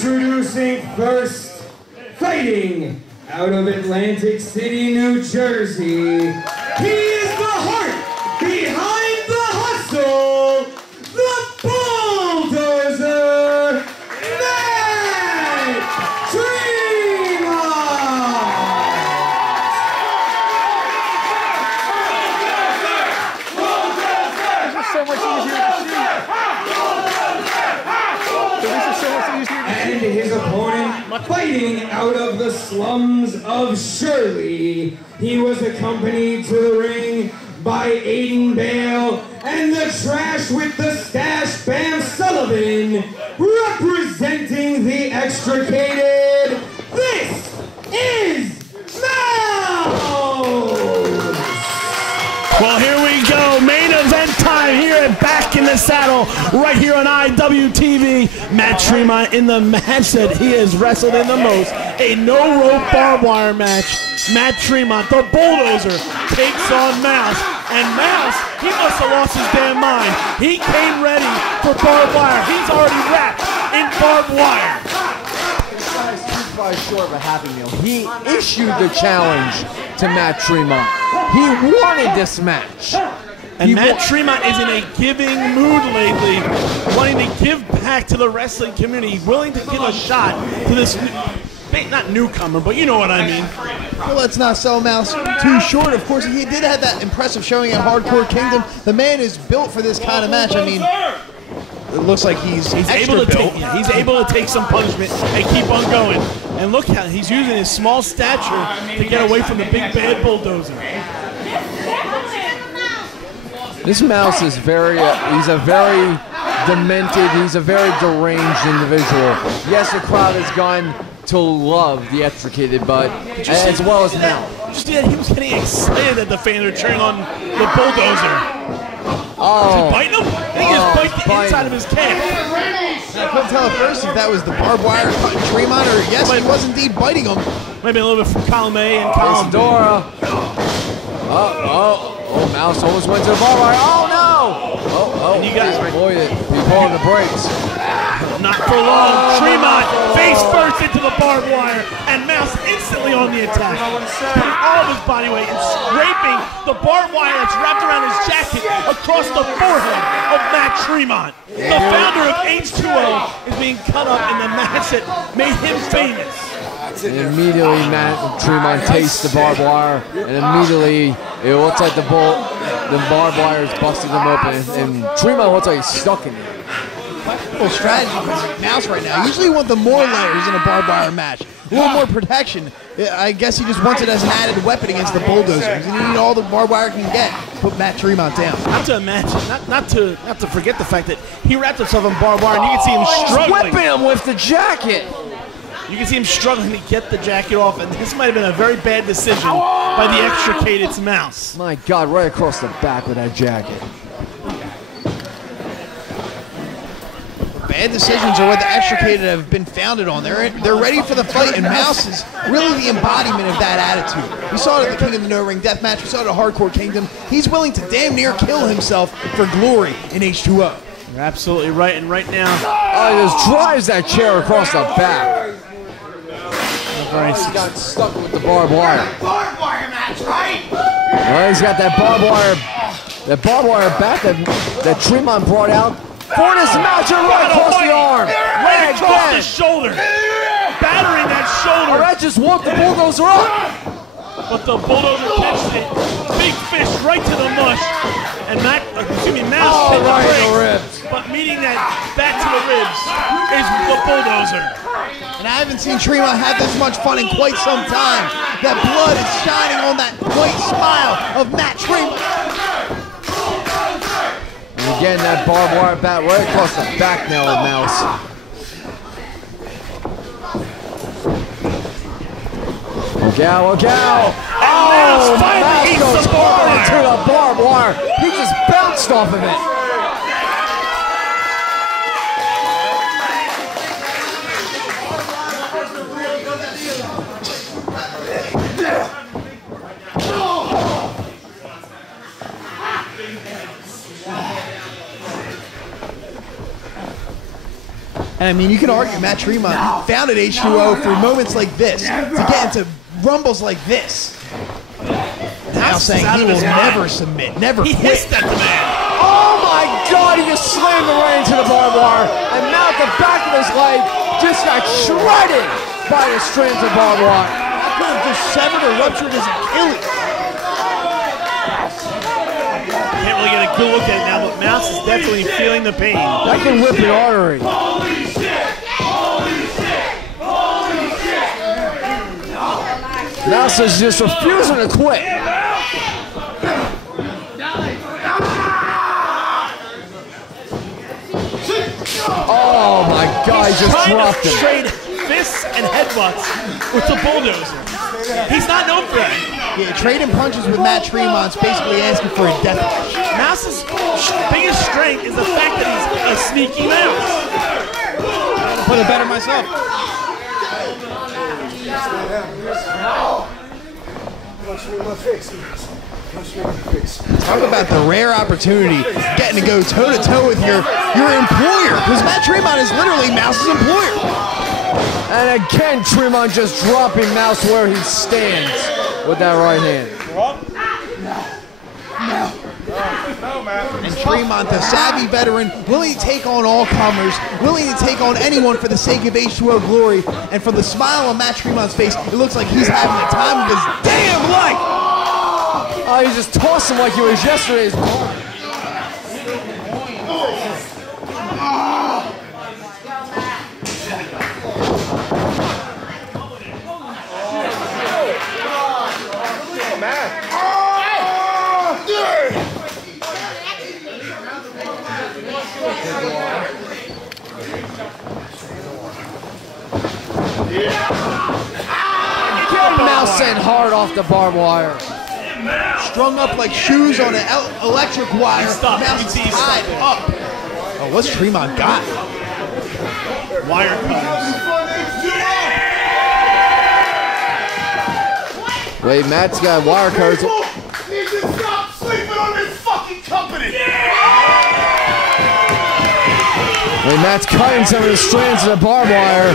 Introducing first, fighting out of Atlantic City, New Jersey. He is the heart behind the hustle, the bulldozer, Matt Tremont! This is so much easier to see. And his opponent, fighting out of the slums of Shirley. He was accompanied to the ring by Aiden, Baal, and the trash with the stash, Bam Sullivan, representing the extricated. This is Mouse! Well, here we go. Main event time here at Back in the Saddle, right here on IWTV. Matt Tremont in the match that he has wrestled in the most, a no-rope barbed wire match. Matt Tremont, the bulldozer, takes on Mouse. And Mouse, he must have lost his damn mind. He came ready for barbed wire. He's already wrapped in barbed wire. This guy is too far short of a Happy Meal. He issued the challenge to Matt Tremont. He wanted this match. And Matt Tremont is in a giving mood lately, wanting to give back to the wrestling community, willing to give a shot to this, not newcomer, but you know what I mean. Well, let's not sell Mouse too short. Of course, he did have that impressive showing at Hardcore Kingdom. The man is built for this kind of match. I mean, it looks like he's able to take some punishment and keep on going. And look how he's using his small stature to get away from the big bad bulldozer. This Mouse is he's a very demented, he's a very deranged individual. Yes, the crowd has gone to love the extricated, but as well as Mouse. Just he was getting excited that the fans are cheering on the bulldozer. Oh. Is he biting him? I think he's biting the inside of his calf. I couldn't tell at first if that was the barbed wire cutting Tremont or yes, he was indeed biting him. Maybe a little bit from column A and column B. Oh, Mouse almost went to the barbed wire. Oh no! And you guys he's pulling the brakes. Not for long. Tremont face first into the barbed wire, and Mouse instantly on the attack. Putting all of his body weight and scraping the barbed wire that's wrapped around his jacket across the forehead of Matt Tremont. The founder of H2O is being cut up in the match that made him famous. And immediately Matt Tremont tastes the barbed wire, and immediately it looks like the barbed wire is busting him open, and Tremont looks like he's stuck in it. Well, strategy for Mouse right now. Usually you want the more layers in a barbed wire match. A little more protection. I guess he just wants it as an added weapon against the bulldozers. You need all the barbed wire can get to put Matt Tremont down. Not to imagine, not to forget the fact that he wrapped himself in barbed wire, and you can see him struggling. He's whipping him with the jacket. You can see him struggling to get the jacket off, and this might have been a very bad decision by the extricated Mouse. My God, right across the back with that jacket. Bad decisions are what the extricated have been founded on. They're ready for the fight, and Mouse is really the embodiment of that attitude. We saw it at the King of the No Ring Death Match. We saw it at Hardcore Kingdom. He's willing to damn near kill himself for glory in H2O. You're absolutely right, and right now... Oh, he just drives that chair across the back. He got stuck with the barbed wire. Barbed wire match, right? Well, he's got that barbed wire bat that Tremont brought out for this match, and right across the arm. Right across the shoulder. Battering that shoulder. All right, just walk the bulldozer up. But the bulldozer catches it. Big fish right to the mush. And Mouse hit the ribs. But meeting that back to the ribs is the bulldozer. And I haven't seen Tremont have this much fun in quite some time. That blood is shining on that white smile of Matt Tremont. And again, that barbed wire bat right across the back now of Mouse. Look out, look out! Oh, Mouse goes hard into the barbed wire. He just bounced off of it. And I mean, you can argue Matt Tremont founded H2O for moments like this, to get into rumbles like this. Now saying he will never submit, never quit. He hissed at the man. Oh my God, he just slammed the ring into the barbed wire, and now the back of his leg just got shredded by the strands of barbed wire. That could have just severed or ruptured his Achilles. Can't really get a good look at it now, but Mouse is definitely feeling the pain. That can rip an artery. Holy shit! Holy shit! Holy shit! Mouse is just refusing to quit. Oh my God, he just dropped him. Trade fists and headbutts with the bulldozer. He's not known for that. Yeah, trading punches with Matt Tremont's basically asking for a death match. Mouse's biggest strength is the fact that he's a sneaky mouse. I'm gonna put it better myself. Talk about the rare opportunity getting to go toe-to-toe with your employer, because Matt Tremont is literally Mouse's employer. And again, Tremont just dropping Mouse where he stands with that right hand. And Tremont, the savvy veteran, willing to take on all comers, willing to take on anyone for the sake of H2O glory, and from the smile on Matt Tremont's face, it looks like he's having the time of his damn life. Oh, he just tossed him like he was yesterday's ball. Mouse sent hard off the barbed wire. Strung up like shoes on an electric wire. Mouse is tied up. Oh, what's Tremont got? Wire cutters. Wait, Matt's got wire cutters. Need to stop sleeping on this fucking company. Wait, Matt's cutting some of the strands of the barbed wire.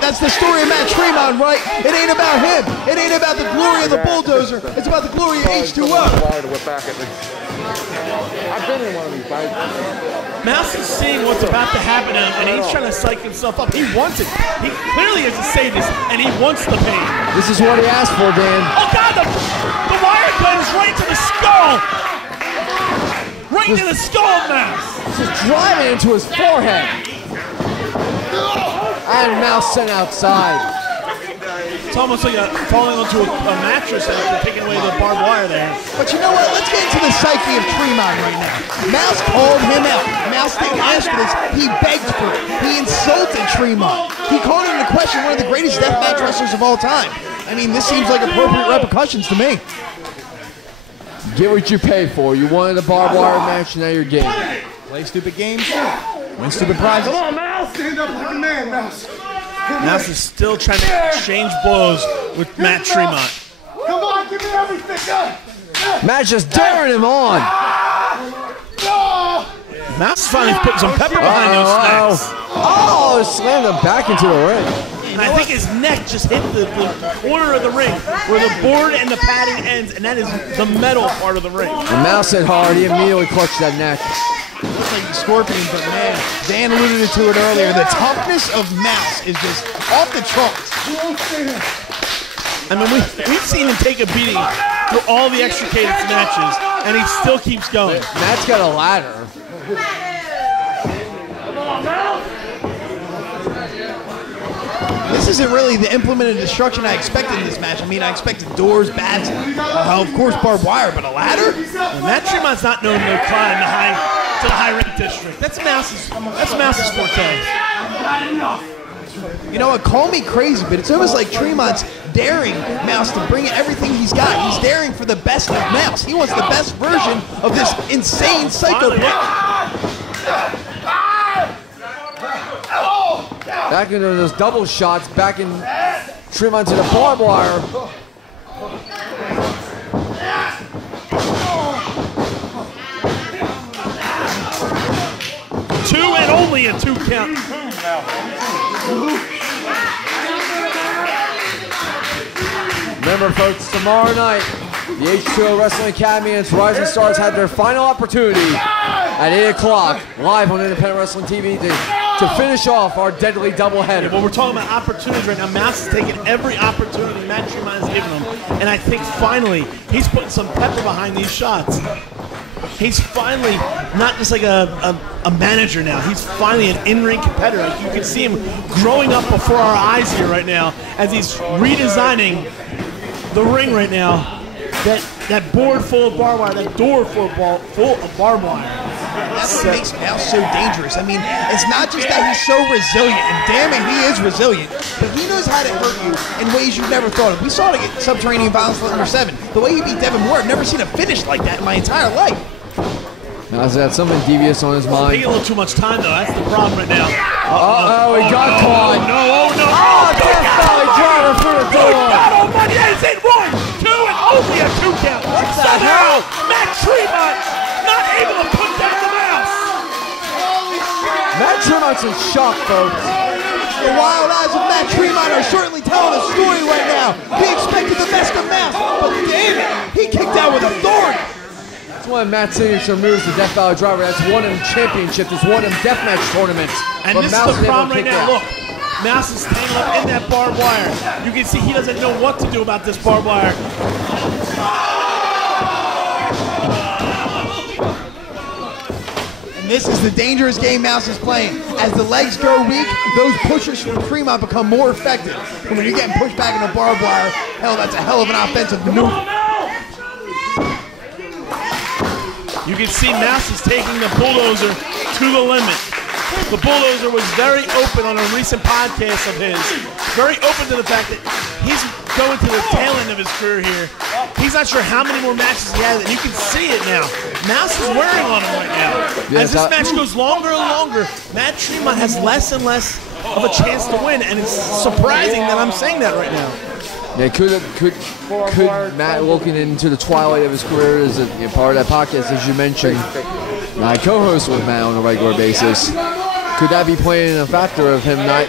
That's the story of Matt Tremont, right? It ain't about him. It ain't about the glory of the bulldozer. It's about the glory of H2O. I've been in one of these fights. Mouse is seeing what's about to happen to him, and he's trying to psych himself up. He wants it. He clearly is a sadist, and he wants the pain. This is what he asked for, Dan. Oh, God, the wire gun is right to the skull. Right into the skull of Mouse. Just driving into his forehead. And Mouse sent outside. It's almost like falling onto a mattress and taking away the barbed wire there. But you know what? Let's get into the psyche of Tremont right now. Mouse called him out. Mouse didn't ask for this. He begged for it. He insulted Tremont. He called into question one of the greatest deathmatch wrestlers of all time. I mean, this seems like appropriate repercussions to me. Get what you pay for. You wanted a barbed wire match, now you're getting it. Play stupid games, win stupid prizes. Come on, Mouse. Stand up like a man, Mouse. Mouse is still trying to exchange blows with Matt Tremont. Come on, give me everything. Matt's just daring him on. Mouse is finally putting some pepper behind those snacks. Oh, slammed him back into the ring. And I think his neck just hit the corner of the ring where the board and the padding ends, and that is the metal part of the ring. The Mouse hit hard. He immediately clutched that neck. Looks like the Scorpion, but man, Dan alluded to it earlier. The toughness of Mouse is just off the charts. I mean, we've seen him take a beating through all the extricated matches, and he still keeps going. Matt's got a ladder. This isn't really the implemented destruction I expected in this match. I mean, I expected doors, bats, of course, barbed wire, but a ladder? Well, Matt Tremont's not known to climb to the high rank district. That's Mouse's forte. You know what? Call me crazy, but it's almost like Tremont's daring Mouse to bring everything he's got. He's daring for the best of Mouse. He wants the best version of this insane psychopath. Back into those double shots, back in Tremont to the barbed wire. only a 2 count. Remember, folks, tomorrow night, the H2O Wrestling Academy and its Rising Stars had their final opportunity at 8 o'clock, live on Independent Wrestling TV to finish off our deadly doubleheader. Yeah, but we're talking about opportunities right now. Mouse has taken every opportunity Matt Tremont has given him, and I think finally he's putting some pepper behind these shots. He's finally not just like a manager now. He's finally an in-ring competitor. Like you can see him growing up before our eyes here right now as he's redesigning the ring right now. That board full of barbed wire, that door full of barbed wire. That's what makes Mouse so dangerous. I mean, it's not just that he's so resilient, and damn it, he is resilient, but he knows how to hurt you in ways you've never thought of. We saw it at Subterranean Violence number 7. The way he beat Devin Moore, I've never seen a finish like that in my entire life. Now, he's got something devious on his mind. Taking a little too much time, though. That's the problem right now. Uh-oh, he got caught. No. Oh, Death Valley driver through the door. God almighty, that is it. 1, 2, and only a 2 count. Somehow, Matt Tremont not able to put down the Mouse. Matt Tremont's in shock, folks. The wild eyes of Matt Tremont are certainly telling a story right now. He expected the best of Mouse, but damn it, he kicked out with authority. That's one of Matt's signature moves, the Death Valley driver. That's won him championships. It's won him deathmatch tournaments. And this is the problem right now. Look, Mouse is staying up in that barbed wire. You can see he doesn't know what to do about this barbed wire. And this is the dangerous game Mouse is playing. As the legs grow weak, those pushers from Tremont become more effective. And when you're getting pushed back in the barbed wire, hell, that's a hell of an offensive maneuver. You can see Mouse is taking the bulldozer to the limit. The bulldozer was very open on a recent podcast of his. Very open to the fact that he's going to the tail end of his career here. He's not sure how many more matches he has, and you can see it now. Mouse is wearing on him right now. As this match goes longer and longer, Matt Tremont has less and less of a chance to win, and it's surprising that I'm saying that right now. Yeah, could Matt, looking into the twilight of his career as a part of that podcast, as you mentioned, I co-host with Matt on a regular basis. Could that be playing a factor of him not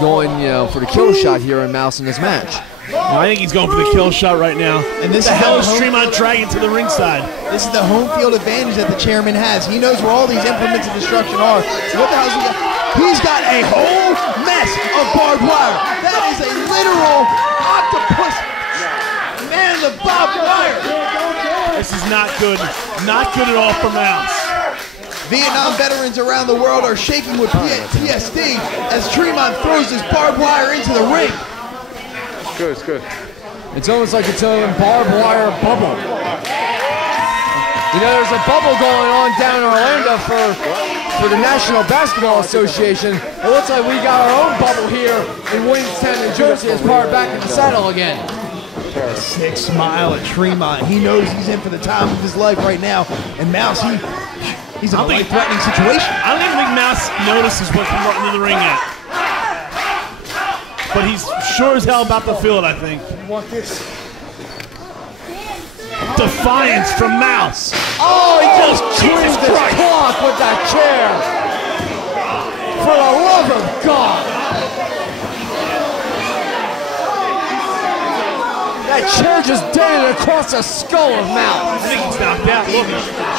going, for the kill shot here in Mouse in this match? Well, I think he's going for the kill shot right now. And this the hell is Tremont dragging to the ringside? This is the home field advantage that the chairman has. He knows where all these implements of destruction are. So what the hell's he got? He's got a whole mess of barbed wire. That is a literal octopus man of barbed wire. This is not good. Not good at all for Mouse. Vietnam veterans around the world are shaking with PTSD as Tremont throws his barbed wire into the ring. It's good. It's almost like it's a barbed wire bubble. There's a bubble going on down in Orlando for the National Basketball Association. It looks like we got our own bubble here in Williamstown, New Jersey, as part back in the saddle again. Sick smile at Tremont. He knows he's in for the time of his life right now. And Mouse, he's in a life-threatening situation. I don't even think Mouse notices what's been brought into the ring yet. But he's sure as hell about to feel it, I think. Want this? Defiance from Mouse. Oh, he just twinned this clock with that chair. For the love of God. That chair just dented across the skull of Mouse. I think he's knocked out. Look,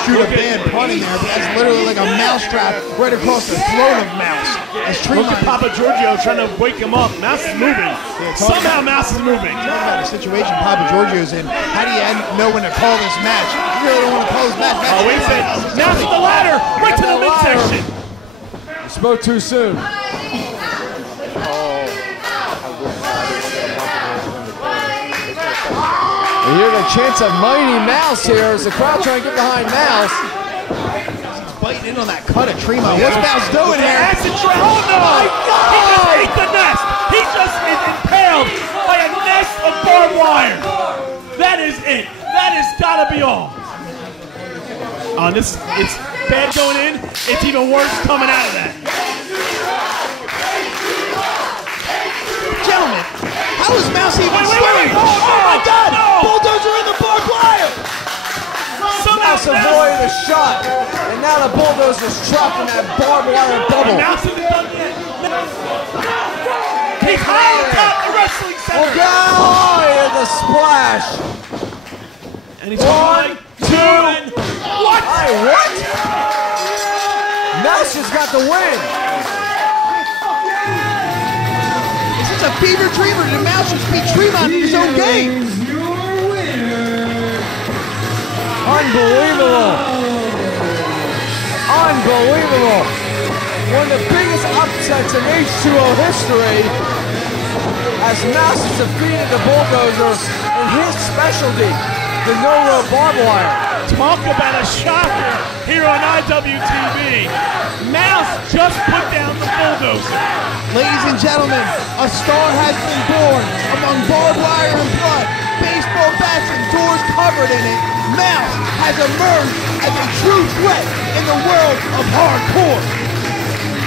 shoot a bad pun in there, but that's literally like a mousetrap right across the throat of Mouse. Look at Papa Giorgio trying to wake him up. Mouse is moving. Yeah, somehow Mouse is moving. Talking about the situation Papa Giorgio's in. How do you know when to call this match? You really don't want to call this match. Oh, wait a second. Mouse with the ladder. Right to the midsection. You spoke too soon. You hear the chants of Mighty Mouse here as the crowd trying to get behind Mouse. He's biting in on that cut of Tremont. What's Mouse doing here? Acid trap. Oh no! My God! He just ate the nest. He just is impaled by a nest of barbed wire. That is it. That has got to be all. It's bad going in. It's even worse coming out of that. Gentlemen, how is Mouse even swimming? Oh my God! No. Bulldozer in the barbed wire! Mouse avoided a shot. And now the Bulldozer's trapped in that barbed wire bubble. Mouse isn't done yet. He's high on top of the wrestling center. Look out! Here's the splash. And he's 1, 2, and what? Hey, what? Mouse just got the win. This is a fever dreamer. The Mouse just beat Tremont in his own game. Unbelievable. Unbelievable. One of the biggest upsets in H2O history as Mouse has defeated the Bulldozer in his specialty, the no-rope barbed wire. Talk about a shocker here on IWTV. Mouse just put down the Bulldozer. Ladies and gentlemen, a star has been born among barbed wire and blood, baseball bats and doors covered in it. Mouse has emerged as a true threat in the world of hardcore.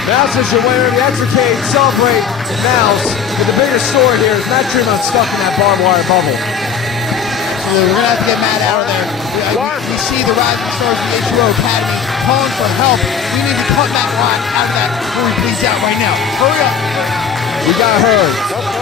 Mouse is your winner of the Extricade. Celebrate Mouse. But the bigger story here is Matt Tremont stuck in that barbed wire bubble. We're going to have to get Matt out of there. We see the rising stars of the H2O Academy calling for help. We need to cut Matt out of that before he bleeds out right now. Hurry up. We got hurt.